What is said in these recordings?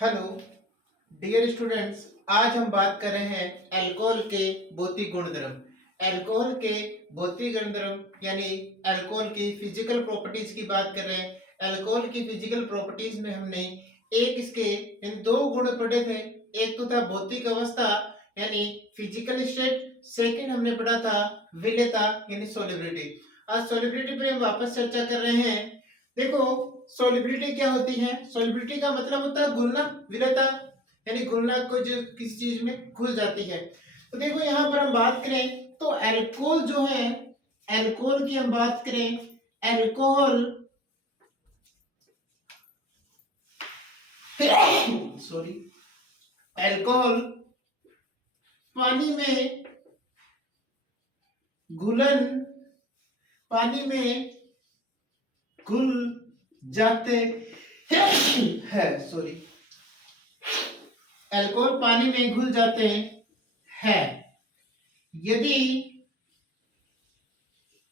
Hello dear students. आज हम बात कर रहे हैं अल्कोहल के भौतिक गुणधर्म। अल्कोहल के भौतिक गुणधर्म यानी अल्कोहल की फिजिकल प्रॉपर्टीज की बात कर रहे हैं। अल्कोहल की फिजिकल प्रॉपर्टीज में हमने एक इसके इन दो गुण पढ़े थे। एक तो था भौतिक अवस्था यानी फिजिकल स्टेट, सेकंड हमने पढ़ा था विलेयता यानी सोलिबिलिटी। आज सोलिबिलिटी पे हम वापस चर्चा कर रहे हैं। देखो, सोलिबिलिटी क्या होती है? सोलिबिलिटी का मतलब होता है घुलना, विलेयता यानी घुलना, कुछ किसी चीज में घुल जाती है। तो देखो यहाँ पर हम बात करें तो अल्कोहल जो है, अल्कोहल की हम बात करें, अल्कोहल सॉरी, अल्कोहल पानी में घुलन, पानी में घुल जाते हैं, सॉरी, अल्कोहल पानी में घुल जाते हैं यदि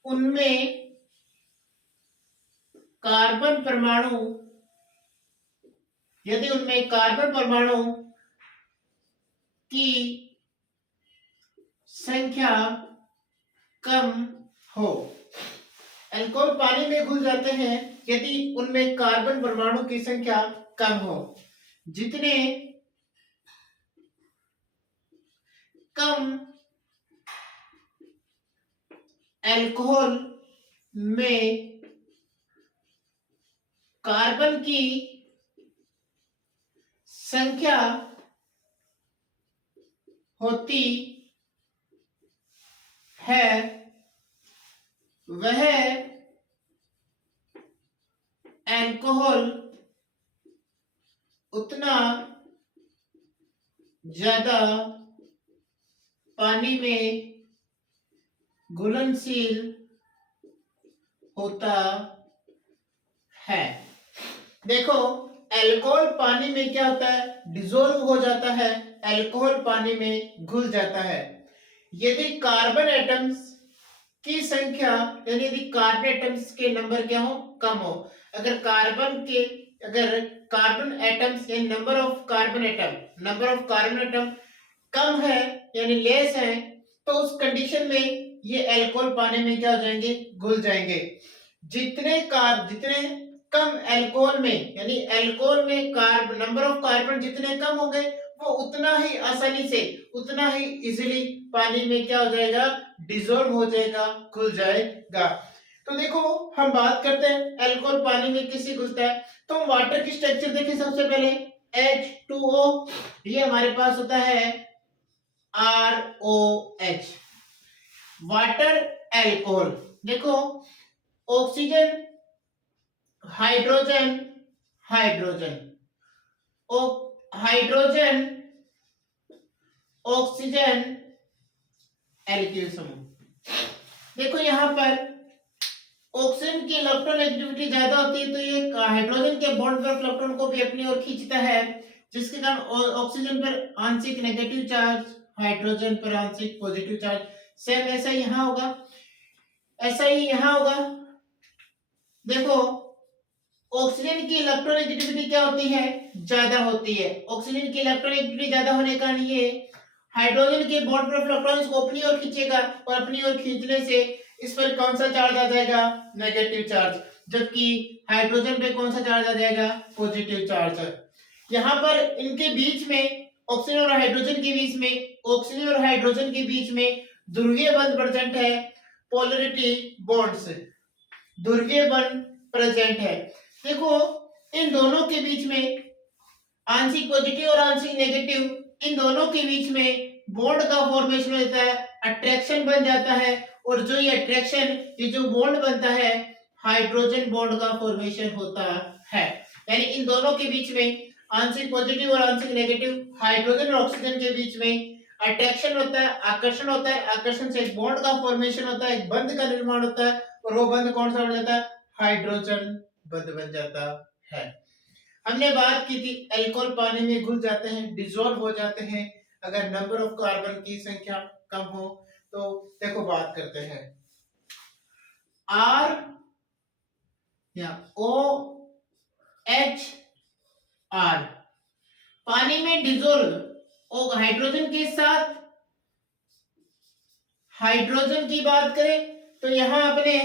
उनमें कार्बन परमाणु, यदि उनमें कार्बन परमाणु की संख्या कम हो। अल्कोहल पानी में घुल जाते हैं यदि उनमें कार्बन परमाणु की संख्या कम हो। जितने कम अल्कोहल में कार्बन की संख्या होती है वह अल्कोहल उतना ज्यादा पानी में घुलनशील होता है। देखो, अल्कोहल पानी में क्या होता है? डिसॉल्व हो जाता है, अल्कोहल पानी में घुल जाता है यदि कार्बन एटम्स की संख्या, यानी यदि कार्बन एटम्स के नंबर क्या हो? कम हो। अगर कार्बन एटम्स यानी number of carbon atom, number of carbon atom कम है यानी लेस है, तो उस कंडीशन में ये अल्कोहल पानी में क्या हो जाएंगे? घुल जाएंगे। जितने कम अल्कोहल में, यानी अल्कोहल में कार्बन, नंबर ऑफ कार्बन जितने कम होंगे वो उतना ही आसानी से, उतना ही इजीली पानी में क्या हो जाएगा? डिसॉल्व हो जाएगा, घुल जाएगा। तो देखो, हम बात करते हैं अल्कोहल पानी में किसी घुलता है। तो वाटर की स्ट्रक्चर देखिए। सबसे पहले H2O, ये हमारे पास होता है ROH, वाटर अल्कोहल। देखो, oxygen, hydrogen, hydrogen, hydrogen, oxygen, alkyl समूह। देखो यहाँ पर ऑक्सीजन की इलेक्ट्रॉन एक्टिविटी ज्यादा होती है तो ये हाइड्रोजन के बॉन्ड पर इलेक्ट्रॉन को भी अपनी ओर खींचता है, जिसके कारण ऑक्सीजन पर आंशिक नेगेटिव चार्ज, हाइड्रोजन पर आंशिक पॉजिटिव चार्ज। सेम ऐसा ही यहाँ होगा, ऐसा ही यहाँ होगा। देखो, ऑक्सीजन की इलेक्ट्रोनेगेटिविटी क्या होती है? ज्यादा होती है। ऑक्सीजन की इलेक्ट्रोनेगेटिविटी ज्यादा होने का कारण ये हाइड्रोजन के बॉन्ड पर इलेक्ट्रॉन्स को अपनी ओर खींचेगा और अपनी ओर खींचने से इस पर कौन सा चार्ज आ जाएगा? Negative charge. जबकि हाइड्रोजन पे कौन सा चार्ज आ जाएगा? Positive charge. यहाँ पर इनके बीच में, ऑक्सीजन और हाइड्रोजन के बीच में, ऑक्सीजन और हाइड्रोजन के बीच में ध्रुवीय बंध प्रेजेंट है, पोलरिटी बॉन्ड्स, ध्रुवीय बंध प्रेजेंट है। देखो, इन दोनों के बीच में आंशिक पॉजिटिव और आंशिक नेगेटिव, इन दोनों के बीच में बॉन्ड का फॉर्मेशन होता है, अट्रैक्शन बन जाता है। और जो ये अट्रैक्शन, ये जो बॉन्ड बनता है, हाइड्रोजन बॉन्ड का फॉर्मेशन होता है। यानी इन दोनों के बीच में आंशिक पॉजिटिव और आंशिक नेगेटिव, हाइड्रोजन और ऑक्सीजन के बीच में अट्रैक्शन होता है, आकर्षण होता है, आकर्षण से एक बॉन्ड का फॉर्मेशन होता है, एक बंध का निर्माण होता है, और वो बंध कौन सा बन जाता है? हाइड्रोजन बंध बन जाता है। हमने बात की थी अल्कोहल पानी में घुल जाते हैं, डिसॉल्व हो जाते हैं अगर नंबर ऑफ कार्बन की संख्या कम हो। तो देखो, बात करते हैं आर या ओ एच आर, पानी में डिजोल्व और हाइड्रोजन के साथ हाइड्रोजन की बात करें तो यहां अपने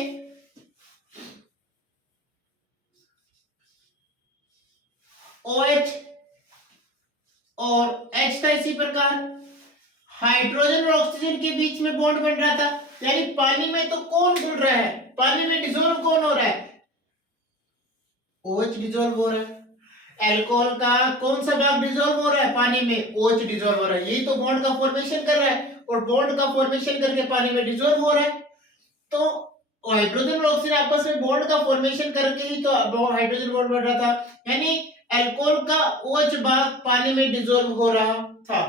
OH और H था। इसी प्रकार हाइड्रोजन और ऑक्सीजन के बीच में बॉन्ड बन रहा था, यानी पानी में तो कौन घुल रहा है, पानी में डिसॉल्व कौन हो रहा है, OH डिसॉल्व हो रहा है। अल्कोहल का कौन सा भाग डिसॉल्व हो रहा है, पानी में OH डिसॉल्व हो रहा है, यही तो बॉन्ड का फॉर्मेशन कर रहा है और बॉन्ड का फॉर्मेशन करके पानी में डिसॉल्व हो रहा है। तो हाइड्रोजन और ऑक्सीजन आपस में बॉन्ड का फॉर्मेशन करके ही तो हाइड्रोजन बॉन्ड बन रहा था, यानी अल्कोहल का OH भाग पानी में डिसॉल्व हो रहा था।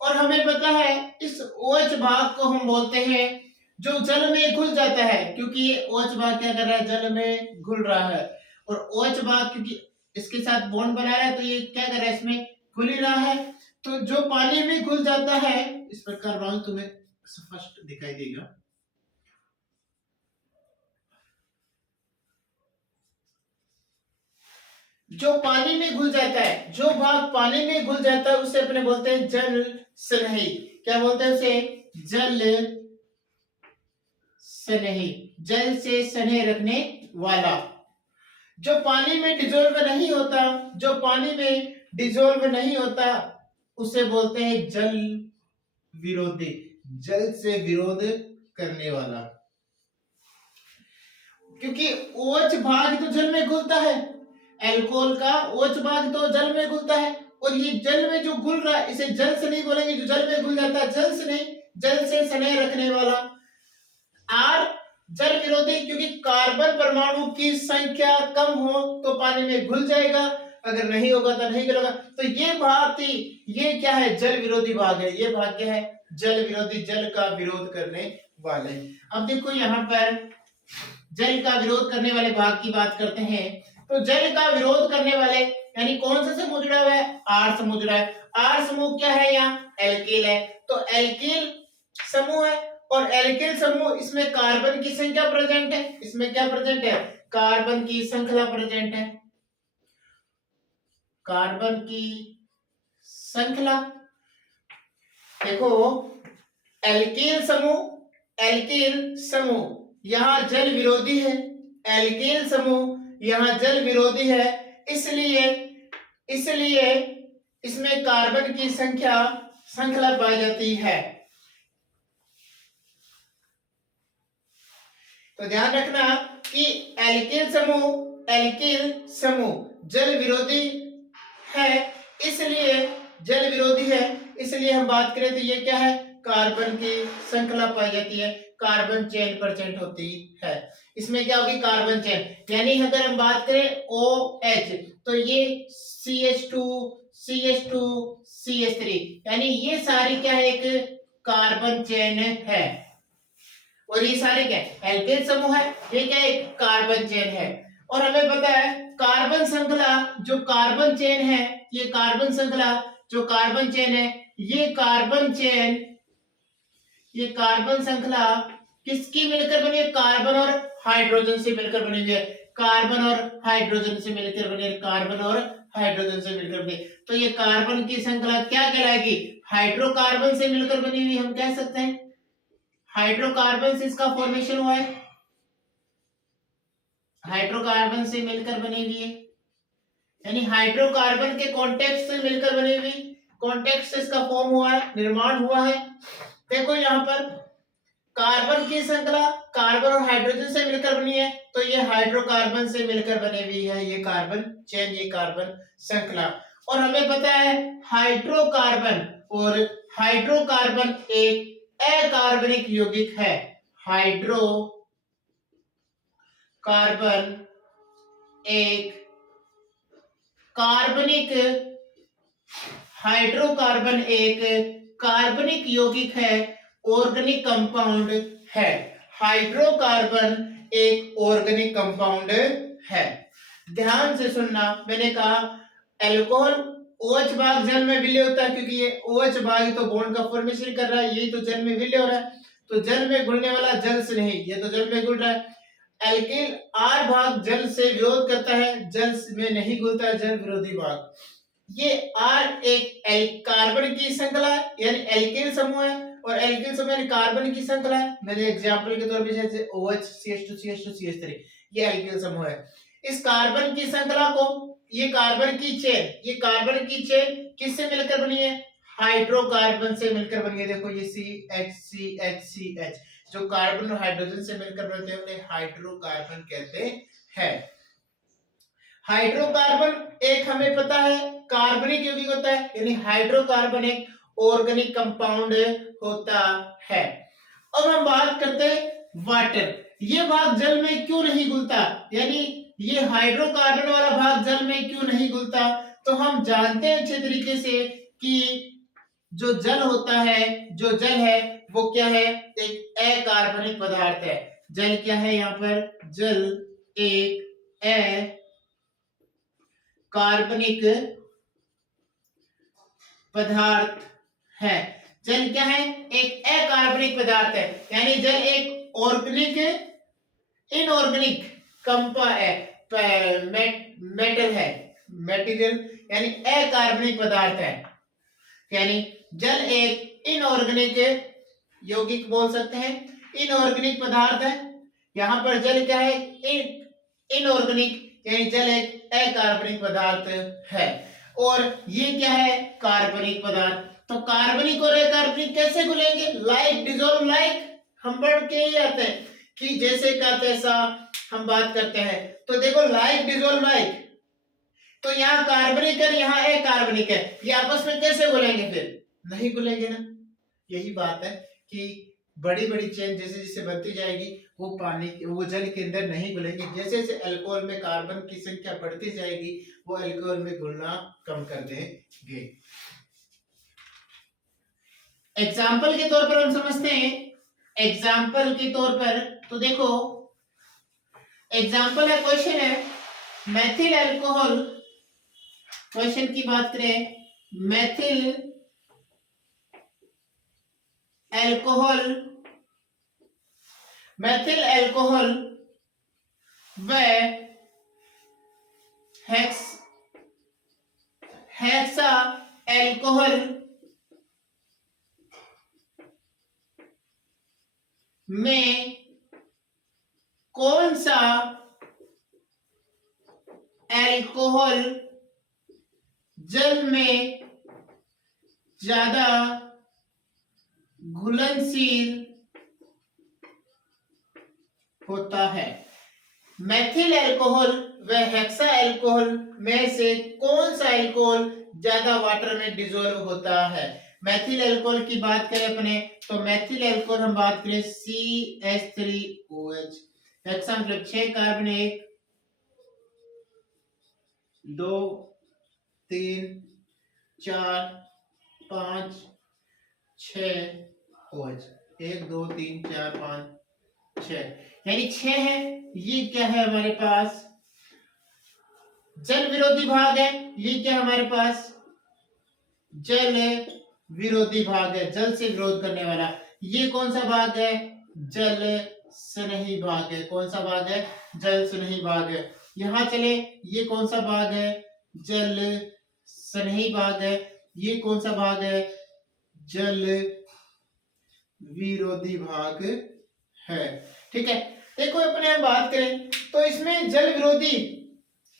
और हमें पता है इस OH भाग को हम बोलते हैं जो जल में घुल जाता है, क्योंकि ये OH भाग क्या कर रहा है, जल में घुल रहा है। और OH भाग क्योंकि इसके साथ बॉन्ड बना रहा है तो ये क्या कर रहा है, इसमें घुल ही रहा है। तो जो पानी में घुल जाता है, इस प्रकार रंग तुम्हें स्पष्ट दिखाई देगा। जो पानी में घुल जाता है, जो भाग पानी में घुल जाता है उसे अपने बोलते हैं जल स्नेही। क्या बोलते हैं उसे, जल स्नेही, जल से स्नेह रखने वाला। जो पानी में डिसॉल्व नहीं होता, जो पानी में डिसॉल्व नहीं होता उसे बोलते हैं जल विरोधी, जल से विरोध करने वाला। क्योंकि OH भाग तो जल में घुलता है, अल्कोहल का OH भाग तो जल में घुलता है, और ये जल में जो घुल रहा है इसे जल से नहीं बोलेंगे, जो जल में घुल जाता है जल से नहीं, जल से स्नेह रखने वाला। आर जल विरोधी, क्योंकि कार्बन परमाणु की संख्या कम हो तो पानी में घुल जाएगा, अगर नहीं होगा तो नहीं घुलेगा। तो ये भाग थी, ये क्या है, जल विरोधी भाग है। ये भाग क्या है, जल विरोधी, जल का विरोध करने वाले। अब देखो यहाँ पर जल का विरोध करने वाले भाग की बात करते हैं। तो जल का विरोध करने वाले यानी कौन सा समूह जुड़ा हुआ है, आर समूह जुड़ा है। आर समूह क्या है, यहाँ एल्किल है, तो एल्किल समूह है। और एल्किल समूह, इसमें कार्बन की संख्या प्रेजेंट है, इसमें क्या प्रेजेंट है, कार्बन की श्रृंखला प्रेजेंट है, कार्बन की श्रृंखला। देखो एल्किल समूह, एल्किल समूह यहाँ जल विरोधी है, एल्किल समूह यहाँ जल विरोधी है, इसलिए इसलिए इसमें कार्बन की संख्या श्रृंखला पाई जाती है। तो ध्यान रखना कि एल्किल समूह जल विरोधी है, इसलिए जल विरोधी है, इसलिए हम बात करें तो ये क्या है, कार्बन की श्रृंखला पाई जाती है, कार्बन चेन प्रेजेंट होती है। इसमें क्या होगी, कार्बन चेन। यानी अगर हम बात करें OH तो ये CH2 CH2 CH3, यानी ये सारी क्या है, एक कार्बन चेन है। और ये सारे क्या है, एल्किल समूह है, ये क्या है, कार्बन चेन है। और हमें पता है कार्बन श्रृंखला, जो कार्बन चेन है, ये कार्बन श्रृंखला जो कार्बन चेन है, ये कार्बन चेन, ये कार्बन श्रृंखला किसकी मिलकर बनी है, कार्बन और हाइड्रोजन से मिलकर बनी हुई है, कार्बन और हाइड्रोजन से मिलकर बनी है, कार्बन और हाइड्रोजन से मिलकर बनी। तो ये कार्बन की श्रृंखला क्या कहलाएगी, हाइड्रोकार्बन से मिलकर बनी हुई, हम कह सकते हैं हाइड्रोकार्बन से इसका फॉर्मेशन हुआ है, हाइड्रोकार्बन से मिलकर बनी हुई है, यानी हाइड्रोकार्बन के कॉन्टेक्ट से मिलकर बनी हुई, कॉन्टेक्ट से इसका फॉर्म हुआ है, निर्माण हुआ है। देखो यहाँ पर कार्बन की श्रृंखला कार्बन और हाइड्रोजन से मिलकर बनी है, तो ये हाइड्रोकार्बन से मिलकर बनी हुई है, ये कार्बन चेन, ये कार्बन श्रृंखला। और हमें पता है हाइड्रोकार्बन, और हाइड्रोकार्बन एक अकार्बनिक यौगिक है, हाइड्रो कार्बन एक कार्बनिक, हाइड्रोकार्बन एक कार्बनिक यौगिक है, ऑर्गेनिक कंपाउंड है, हाइड्रोकार्बन एक ऑर्गेनिक कंपाउंड है। ध्यान से सुनना, मैंने कहा अल्कोहल OH भाग जल में विलय होता है, क्योंकि ये OH भाग तो बॉन्ड का फॉर्मेशन कर रहा है, यही तो जल में विलय हो रहा है, तो जल में घुलने वाला जल से नहीं, ये तो जल में घुल रहा है। एल्किल R भाग जल से विरोध करता है, जल में नहीं घुलता है, जल विरोधी भाग। ये R एक कार्बन की श्रृंखला है, यानी एल्केन समूह है, और एल्केन समूह यानी कार्बन की श्रृंखला है। मैंने एग्जांपल के तौर पे जैसे OH CH2 CH2 CH3, ये एल्केन समूह है। इस कार्बन की श्रृंखला को, ये कार्बन की चेन किससे मिलकर बनी है? हाइड्रोकार्बन से मिलकर बनी है। देखो ये CH, जो कार्बन और हाइड्रोजन से मिलकर बनते हैं उन्हें हाइड्रोकार्बन कहते हैं। हाइड्रोकार्बन एक हमें पता है कार्बनिक यौगिक होता है, यानी हाइड्रोकार्बन एक ऑर्गेनिक कंपाउंड होता है। अब हम बात करते हैं वाटर। ये भाग जल में क्यों नहीं घुलता, यानी ये हाइड्रोकार्बन वाला भाग जल में क्यों नहीं घुलता? तो हम जानते हैं अच्छे तरीके से कि जो जल होता है, जो जल है वो क्या है? एक अकार्बनिक पदार्थ है। जल क्या है? यहाँ पर जल एक कार्बनिक पदार्थ है। जल क्या है? एक अकार्बनिक पदार्थ है, यानी जल एक ऑर्गेनिक इनऑर्गेनिक मेटल है, मटेरियल यानी अकार्बनिक पदार्थ है। यानी जल एक इनऑर्गेनिक यौगिक बोल सकते हैं, इनऑर्गेनिक पदार्थ है। यहां पर जल क्या है? इनऑर्गेनिक, यानी जल एक अकार्बनिक पदार्थ है। और ये क्या है? कार्बनिक पदार्थ। तो कार्बनिक और अकार्बनिक कैसे घुलेंगे? लाइक डिसॉल्व लाइक, हम पढ़ के ही आते हैं कि जैसे का तैसा हम बात करते हैं। तो देखो लाइक डिसॉल्व लाइक, तो यहाँ कार्बनिक है, यहाँ अकार्बनिक है, ये आपस में कैसे घुलेंगे? फिर नहीं घुलेंगे ना। यही बात है कि बड़ी बड़ी चेन जैसे जैसे बनती जाएगी वो पानी वो जल के अंदर नहीं घुलेंगे। जैसे जैसे अल्कोहल में कार्बन की संख्या बढ़ती जाएगी वो अल्कोहल में घुलना कम कर देंगे। एग्जाम्पल के तौर पर हम समझते हैं, एग्जाम्पल के तौर पर तो देखो एग्जाम्पल है, क्वेश्चन है मैथिल अल्कोहल। क्वेश्चन की बात करें, मैथिल अल्कोहल व हेक्सा अल्कोहल में कौन सा अल्कोहल जल में ज्यादा घुलनशील होता है? मैथिल अल्कोहल व हेक्सा अल्कोहल में से कौन सा अल्कोहल ज्यादा वाटर में डिसॉल्व होता है? मैथिल अल्कोहल की बात करें अपने, तो मैथिल अल्कोहल हम बात करें CH3OH, हेक्सा मतलब 6 कार्बन, 1 2 3 4 5 6 OH, 1 2 3 4 5 6, यानी 6 है। ये क्या है हमारे पास? जल विरोधी भाग है। ये क्या हमारे पास? जल विरोधी भाग है, जल से विरोध करने वाला। ये कौन सा भाग है? जल स्नेही भाग है। कौन सा भाग है? जल स्नेही भाग है। यहां चले, ये कौन सा भाग है? जल स्नेही भाग है। ये कौन सा भाग है? जल विरोधी भाग है। ठीक है, देखो अपने हम बात करें तो इसमें जल विरोधी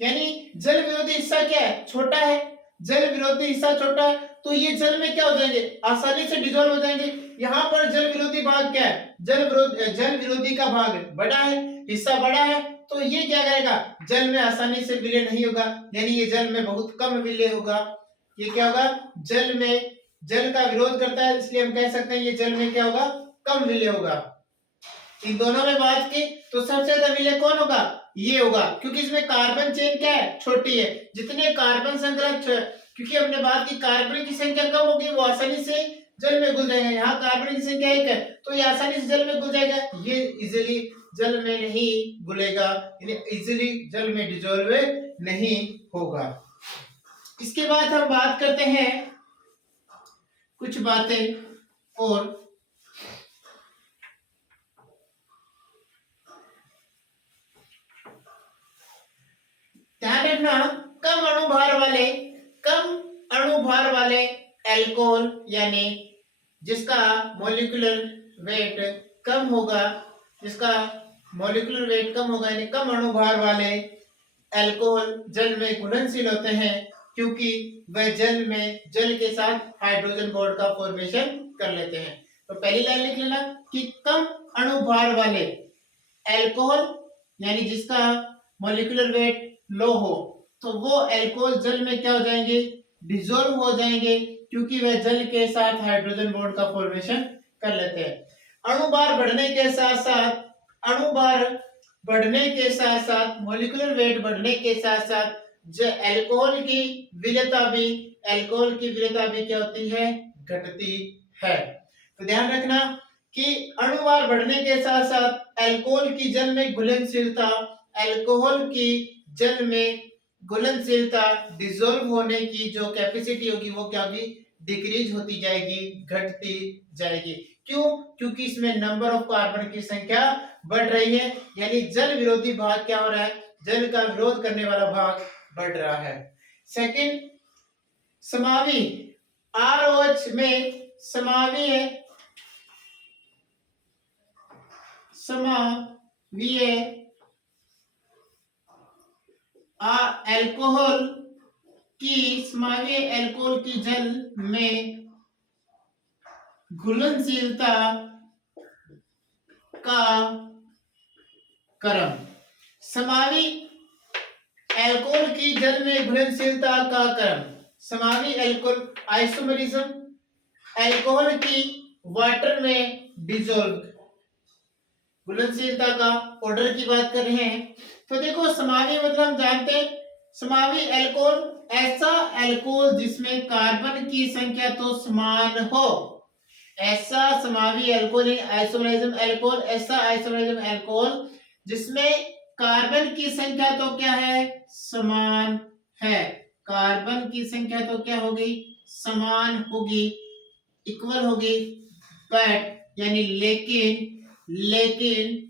यानी जल विरोधी हिस्सा क्या है? छोटा है। जल विरोधी हिस्सा छोटा है तो ये जल में क्या हो जाएंगे? आसानी से डिसॉल्व हो जाएंगे। यहाँ पर जल विरोधी भाग क्या है? जल विरोधी का भाग बड़ा है, हिस्सा बड़ा है, तो ये क्या करेगा? जल में आसानी से विलय नहीं होगा, यानी ये जल में बहुत कम विलय होगा। ये क्या होगा? जल में जल का विरोध करता है, इसलिए हम कह सकते हैं ये जल में क्या होगा? कम विलय होगा। इन दोनों में बात की तो सबसे ज्यादा विलय कौन होगा? ये होगा, क्योंकि इसमें कार्बन चेन क्या है? छोटी है। जितने कार्बन श्रृंखला, क्योंकि हमने बात की कार्बन की संख्या कम होगी वो आसानी से जल में घुल जाएगा। यहाँ कार्बन की संख्या 1 है तो ये आसानी से जल में घुल जाएगा, ये इजीली जल में नहीं घुलेगा, यानी इजीली जल में डिसॉल्व नहीं होगा। इसके बाद हम बात करते हैं कुछ बातें और। ध्यान रखना, कम अणुभार वाले, कम एल्कोहल यानी जिसका मॉलिक्यूलर वेट कम होगा, जिसका मॉलिक्यूलर वेट कम होगा यानी कम अणुभार वाले अल्कोहल जल में घुलनशील होते हैं, क्योंकि वह जल के साथ हाइड्रोजन बॉन्ड का फॉर्मेशन कर लेते हैं। तो पहली लाइन लिख लेना कि कम अणुभार वाले अल्कोहल यानी जिसका मॉलिक्यूलर वेट लो हो, तो वो अल्कोहल जल में क्या हो जाएंगे, डिसॉल्व हो जाएंगे, क्योंकि वह जल के साथ हाइड्रोजन बॉन्ड का फॉर्मेशन कर लेते हैं। अणुभार बढ़ने के साथ साथ मॉलिक्यूलर वेट बढ़ने के साथ साथ जो अल्कोहल की विलेयता भी क्या होती है, घटती है। तो ध्यान रखना कि अणुभार बढ़ने के साथ साथ अल्कोहल की जल में घुलनशीलता डिसॉल्व होने की जो कैपेसिटी होगी वो क्या होगी, डिक्रीज होती जाएगी, घटती जाएगी। क्यों? क्योंकि इसमें नंबर ऑफ कार्बन की संख्या बढ़ रही है, यानी जल विरोधी भाग क्या हो रहा है, जल का विरोध करने वाला भाग बढ़ रहा है। सेकंड, समावी ROH में समावीय अल्कोहल की जल में घुलनशीलता का क्रम, समावी अल्कोहल की जल में घुलनशीलता का क्रम, समावी अल्कोहल आइसोमेरिज्म, अल्कोहल की वाटर में डिसॉल्व, घुलनशीलता का ऑर्डर की बात कर रहे हैं। तो देखो समावी मतलब हम जानते हैं, समावी अल्कोहल ऐसा अल्कोहल जिसमें कार्बन की संख्या तो समान हो, ऐसा समावी अल्कोहल आइसोमेरिज्म अल्कोहल, ऐसा आइसोमेरिज्म अल्कोहल जिसमें कार्बन की संख्या तो क्या है, समान है, कार्बन की संख्या तो क्या होगी, समान होगी, इक्वल होगी, बट यानी लेकिन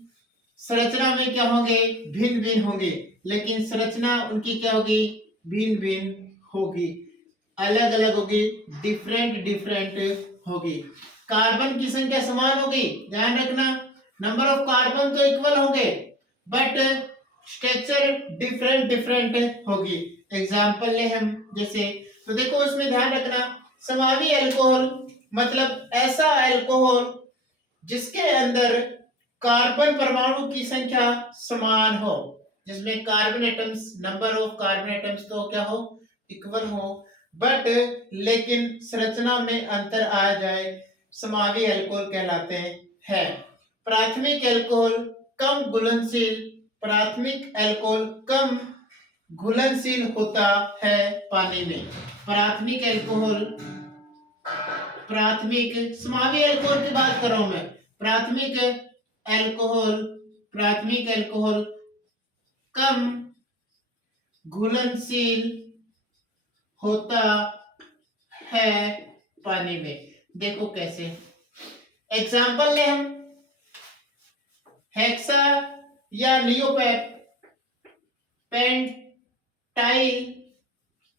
संरचना में क्या होंगे, भिन्न भिन्न होंगे, लेकिन संरचना उनकी क्या होगी, भिन्न भिन्न होगी, अलग अलग होगी, डिफरेंट होगी। कार्बन की संख्या समान होगी, ध्यान रखना, नंबर ऑफ कार्बन तो इक्वल होंगे, बट स्ट्रक्चर डिफरेंट होगी। एग्जांपल ले हम जैसे, तो देखो इसमें ध्यान रखना, समावी अल्कोहल मतलब ऐसा अल्कोहल जिसके अंदर कार्बन परमाणु की संख्या समान हो, जिसमें carbon atoms, number of carbon atoms तो क्या हो, इक्वल हो, बट लेकिन संरचना में अंतर आ जाए, समावी अल्कोहल कहलाते हैं। प्राथमिक अल्कोहल कम घुलनशील होता है पानी में। प्राथमिक समावी अल्कोहल की बात कर रहा हूं मैं, प्राथमिक अल्कोहल कम घुलनशील होता है पानी में। देखो कैसे, एग्जाम्पल ले हम हेक्सा या पेंटाइल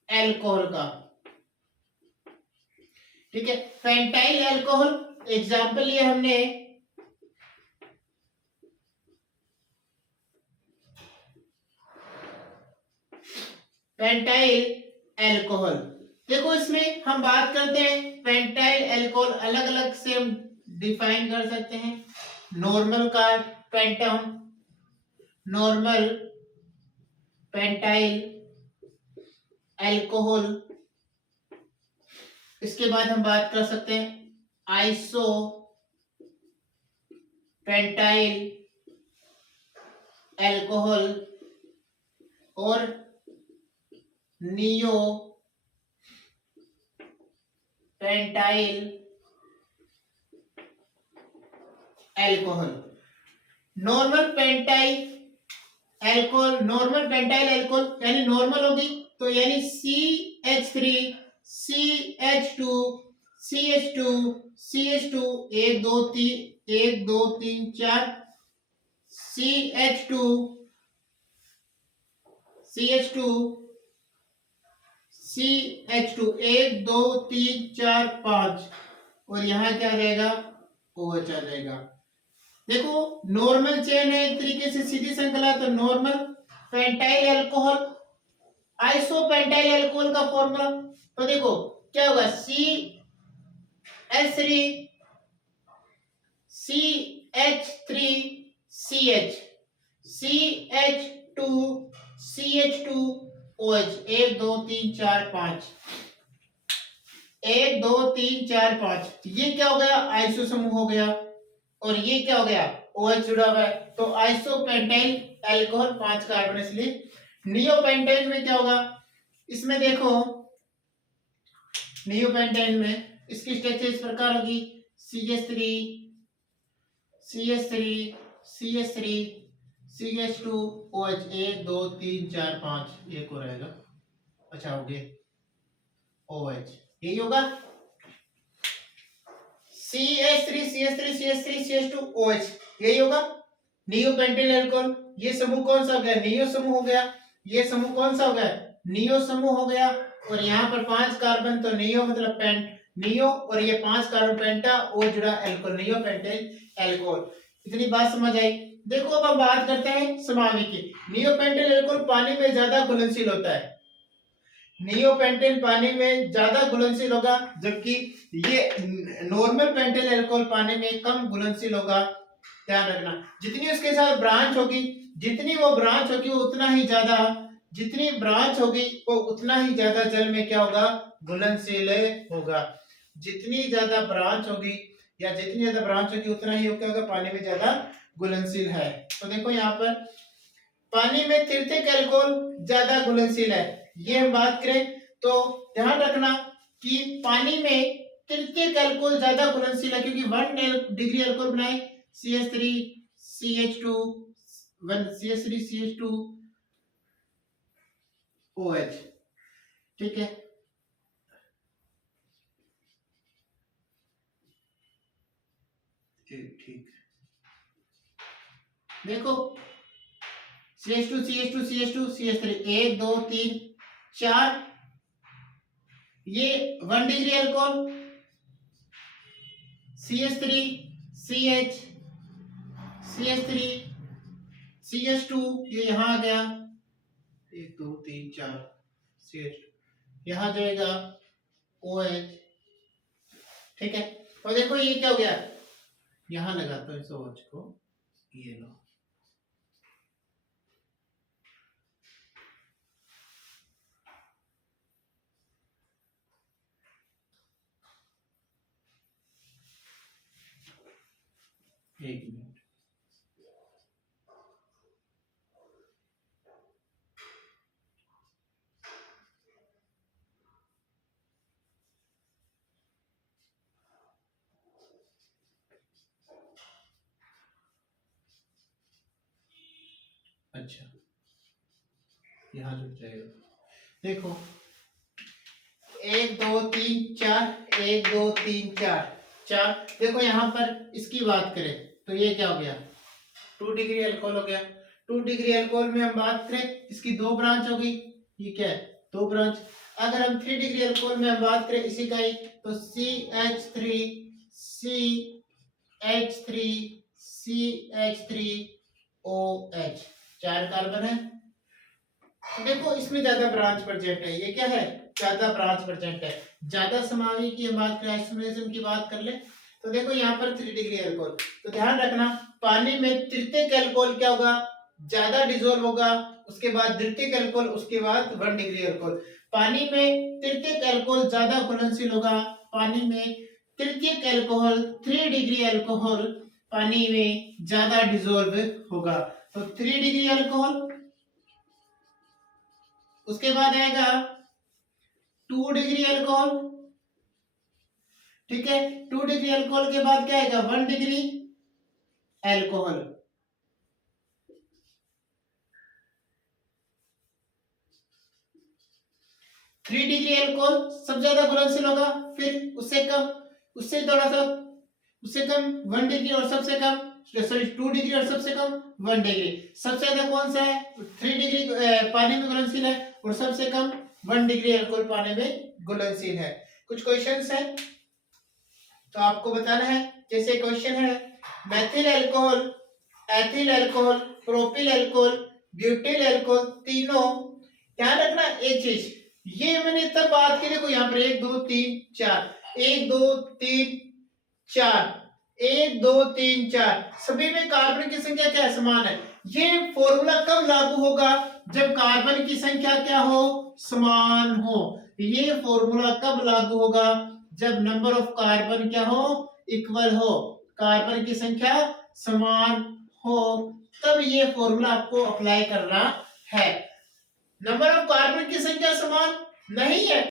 अल्कोहल का, ठीक है, पेंटाइल अल्कोहल एग्जाम्पल लिए हमने पेंटाइल अल्कोहल। देखो इसमें हम बात करते हैं पेंटाइल अल्कोहल, अलग अलग से हम डिफाइन कर सकते हैं। नॉर्मल का पेंटम, नॉर्मल पेंटाइल अल्कोहल, इसके बाद हम बात कर सकते हैं आइसो पेंटाइल अल्कोहल और neo pentyl alcohol. Normal pentyl alcohol यानी नॉर्मल होगी तो यानी CH3 CH2 CH2 1 2 3 4 CH2 CH2 1 2 3 4 5 और यहाँ क्या आ जाएगा OH आ जाएगा। देखो नॉर्मल चेन है, एक तरीके से सीधी श्रृंखला, तो normal pentyl alcohol, isopentyl alcohol का फॉर्मूला, तो देखो क्या होगा CH3 CH3CH CH2 CH2OH 1 2 3 4 5 1 2 3 4 5, ये क्या हो गया आइसो समूह हो गया, और ये क्या हो गया OH जुड़ा हुआ है, तो आइसोपेंटाइल अल्कोहल 5 कार्बन, इसलिए नियोपेंटाइल में क्या होगा, इसमें देखो नियोपेंटाइल में इसकी स्ट्रक्चर इस प्रकार होगी CH3 CH3 CH3 CH2 OH 1 2 3 4 5, एक और रहेगा, अच्छा हो गया OH, यही होगा CH3 CH3 CH3 CH2 OH, यही होगा नियोपेंटाइल अल्कोहल। ये समूह कौन सा हो गया नियो समूह हो गया, ये समूह कौन सा हो गया नियो समूह हो गया, और यहाँ पर 5 कार्बन, तो नियो मतलब पेंट नियो, और ये 5 कार्बन पेंटा ओ जुड़ा अल्कोहल, नियो पेंटाइल अल्कोहल। इतनी बात समझ आई। देखो अब हम बात करते हैं समावी की। नियो पेंटाइल अल्कोहल पानी में ज्यादा घुलनशील होता है, नियो पेंटाइल पानी में ज्यादा घुलनशील होगा, जबकि ये नॉर्मल पेंटाइल अल्कोहल पानी में कम घुलनशील होगा। ध्यान रखना, जितनी उसके साथ ब्रांच होगी, जितनी वो ब्रांच होगी उतना ही ज्यादा, जितनी ब्रांच होगी वो उतना ही ज्यादा जल में क्या होगा घुलनशील होगा। जितनी ज्यादा ब्रांच होगी या जितनी ज्यादा ब्रांच होगी उतना ही क्या होगा पानी में ज्यादा घुलनशील है। तो देखो यहाँ पर पानी में तृतीयक अल्कोहल ज्यादा घुलनशील है, ये हम बात करें तो ध्यान रखना कि पानी में तृतीयक अल्कोहल ज्यादा घुलनशील है, क्योंकि 1 डिग्री अल्कोहल बनाए CH3 CH2 1 CH3 CH2 OH, ठीक है। ठीक, देखो CH2 CH2 CH2 CH3 1 2 3 4, ये 1 degree alcohol, CH3 CH CH3 CH2, ये यहाँ आ गया 1 2 3 4 CH, यहाँ जाएगा OH, ठीक है। और देखो ये क्या हो गया, यहाँ लगाता हूँ इस OH को, ये लो, एक मिनट, अच्छा यहाँ जुड़ जाएगा। देखो 1 2 3 4 1 2 3 4 4, देखो यहाँ पर इसकी बात करें तो ये क्या हो गया 2 डिग्री अल्कोहल हो गया। 2 डिग्री अल्कोहल में हम बात करें इसकी 2 ब्रांच हो गई, ये क्या है 2 ब्रांच। अगर हम 3 डिग्री अल्कोहल में हम बात करें इसी का ही, तो CH3 OH 4 कार्बन है। देखो इसमें ज्यादा ब्रांच प्रेजेंट है, ये क्या है ज्यादा ब्रांच प्रेजेंट है। ज्यादा समावी की हम बात करें, आइसोमरेज्म की बात कर ले, तो देखो यहाँ पर 3 डिग्री अल्कोहल, तो ध्यान रखना पानी में तृतीयक अल्कोहल क्या होगा ज्यादा डिसॉल्व होगा, उसके बाद द्वितीयक अल्कोहल, उसके बाद 1 डिग्री अल्कोहल। पानी में तृतीयक अल्कोहल ज्यादा घुलनशील होगा, पानी में तृतीयक अल्कोहल 3 डिग्री अल्कोहल पानी में ज्यादा डिसॉल्व होगा। तो 3 डिग्री अल्कोहल, उसके बाद आएगा 2 डिग्री अल्कोहल, ठीक है। 2 डिग्री अल्कोहल के बाद क्या आएगा 1 degree alcohol. Three degree alcohol सबसे ज्यादा घुलनशील होगा, फिर उससे कम, उससे थोड़ा सा, उससे कम 1 डिग्री और सबसे कम, सॉरी 2 डिग्री और सबसे कम 1 डिग्री। सबसे ज्यादा कौन सा है 3 डिग्री पानी में घुलनशील है, और सबसे कम 1 डिग्री अल्कोहल पाने में घुलनशील है। कुछ क्वेश्चंस है तो आपको बताना है। जैसे क्वेश्चन है methyl alcohol, ethyl alcohol, propyl alcohol, butyl alcohol तीनों, ध्यान रखना एक चीज, ये मैंने तब बात की, देखो यहाँ पर 1 2 3 4, 1 2 3 4, 1 2 3 4, सभी में कार्बन की संख्या क्या समान है। ये फॉर्मूला कब लागू होगा, जब कार्बन की संख्या क्या हो, समान हो। ये फॉर्मूला कब लागू होगा, जब नंबर ऑफ कार्बन क्या हो, इक्वल हो, कार्बन की संख्या समान हो, तब ये फॉर्मूला आपको अप्लाई करना है। नंबर ऑफ कार्बन की संख्या समान नहीं है